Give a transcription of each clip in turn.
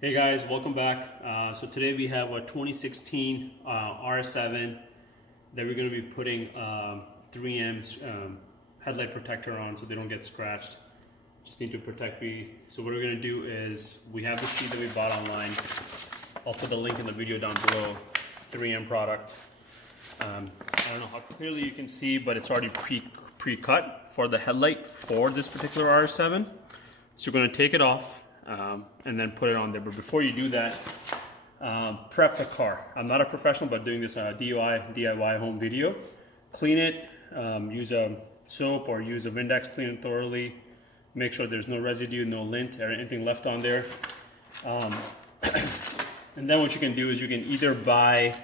Hey guys, welcome back. So today we have a 2016 RS7 that we're going to be putting 3M headlight protector on so they don't get scratched. Just need to protect me. So what we're going to do is we have the sheet that we bought online. I'll put the link in the video down below. 3M product. I don't know how clearly you can see, but it's already pre-cut for the headlight for this particular RS7. So we're going to take it off. And then put it on there. But before you do that, prep the car. I'm not a professional, but doing this DIY home video. Clean it, use a soap or use a Windex, clean it thoroughly. Make sure there's no residue, no lint or anything left on there. And then what you can do is you can either buy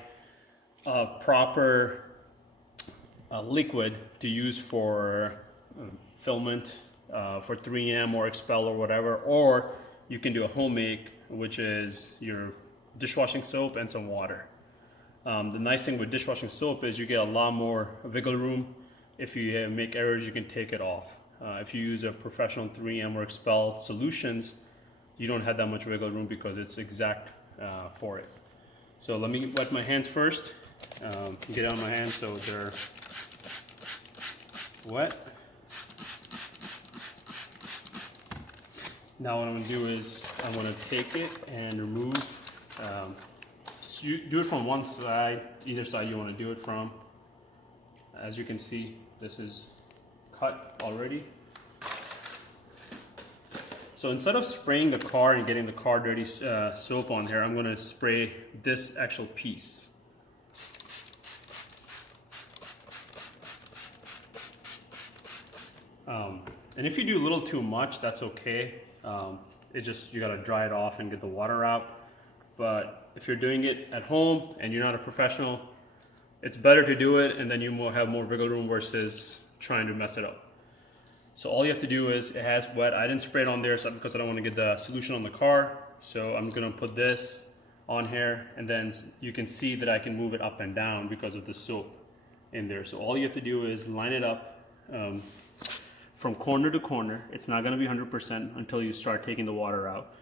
a proper liquid to use for filament, for 3M or Expel or whatever, or you can do a homemade, which is your dishwashing soap and some water. The nice thing with dishwashing soap is you get a lot more wiggle room. If you make errors, you can take it off. If you use a professional 3M or Expel solutions, you don't have that much wiggle room because it's exact for it. So let me wet my hands first. Get on my hands so they're wet. Now what I'm going to do is I'm going to take it and remove, do it from one side, either side you want to do it from. As you can see, this is cut already. So instead of spraying the car and getting the car dirty soap on here, I'm going to spray this actual piece. And if you do a little too much, that's okay. You gotta dry it off and get the water out. But if you're doing it at home and you're not a professional, it's better to do it and then you will have more wiggle room versus trying to mess it up. So all you have to do is, it has wet. I didn't spray it on there because I don't want to get the solution on the car. So I'm gonna put this on here and then you can see that I can move it up and down because of the soap in there. So all you have to do is line it up from corner to corner. It's not going to be 100% until you start taking the water out,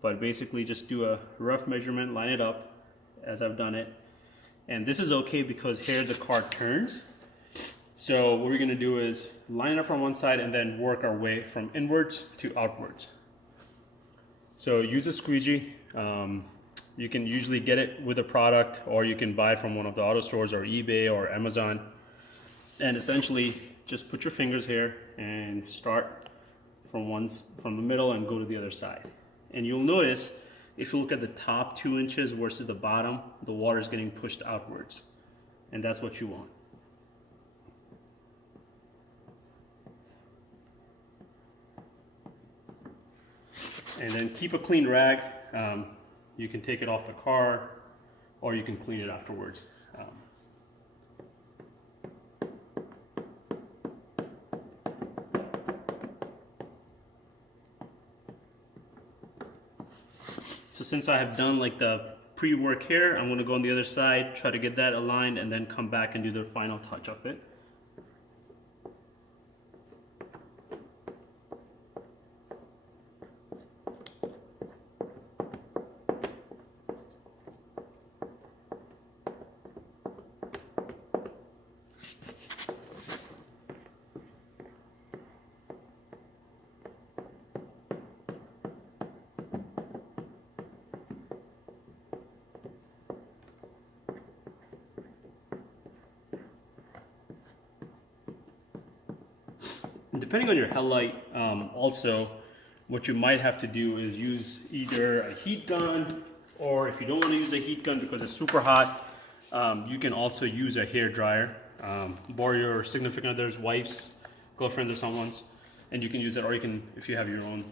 but basically just do a rough measurement, line it up as I've done it. And this is okay because here the car turns. So what we're going to do is line it up from one side and then work our way from inwards to outwards. So use a squeegee. You can usually get it with a product, or you can buy it from one of the auto stores or eBay or Amazon. And essentially just put your fingers here and start from the middle and go to the other side. And you'll notice if you look at the top 2 inches versus the bottom, the water is getting pushed outwards. And that's what you want. And then keep a clean rag. You can take it off the car or you can clean it afterwards. So since I have done like the pre-work here, I'm going to go on the other side, try to get that aligned, and then come back and do the final touch of it. Depending on your headlight, also what you might have to do is use either a heat gun, or if you don't want to use a heat gun because it's super hot, you can also use a hair dryer. Borrow your significant other's wife's, girlfriends or someone's, and you can use it, or you can, if you have your own,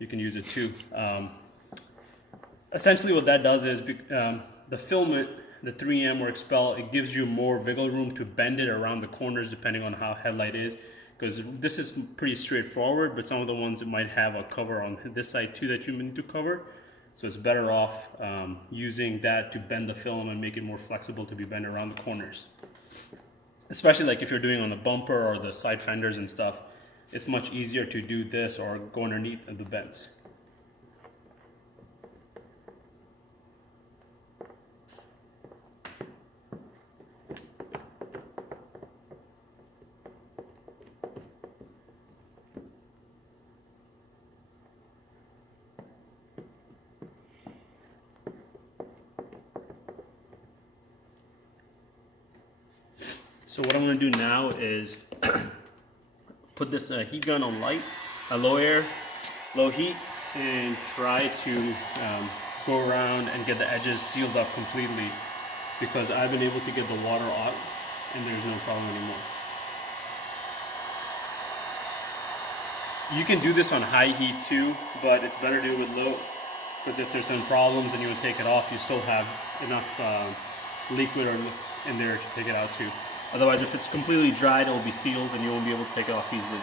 you can use it too. Essentially what that does is the filament, the 3M or Expel, it gives you more wiggle room to bend it around the corners depending on how headlight is. Because this is pretty straightforward, but some of the ones that might have a cover on this side too that you need to cover. So it's better off using that to bend the film and make it more flexible to be bent around the corners. Especially like if you're doing on the bumper or the side fenders and stuff, it's much easier to do this or go underneath the bends. So what I'm going to do now is put this heat gun on light, low air, low heat, and try to go around and get the edges sealed up completely, because I've been able to get the water out and there's no problem anymore. You can do this on high heat too, but it's better to do it with low, because if there's some problems and you would take it off, you still have enough liquid in there to take it out too. Otherwise, if it's completely dried, it will be sealed and you won't be able to take it off easily.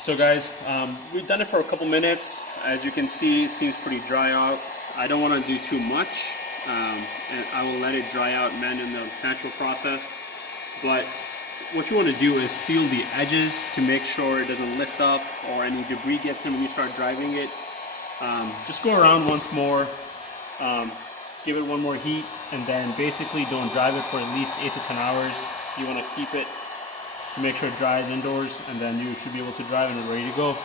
So guys, we've done it for a couple minutes. As you can see, it seems pretty dry out. I don't want to do too much, and I will let it dry out and in the natural process. But what you want to do is seal the edges to make sure it doesn't lift up or any debris gets in when you start driving it. Just go around once more, give it one more heat, and then basically don't drive it for at least 8 to 10 hours. You want to keep it to make sure it dries indoors, and then you should be able to drive and it's ready to go.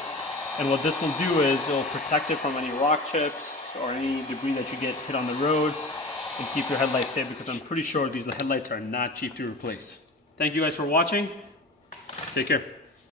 And what this will do is it'll protect it from any rock chips or any debris that you get hit on the road, and keep your headlights safe, because I'm pretty sure these headlights are not cheap to replace. Thank you guys for watching. Take care.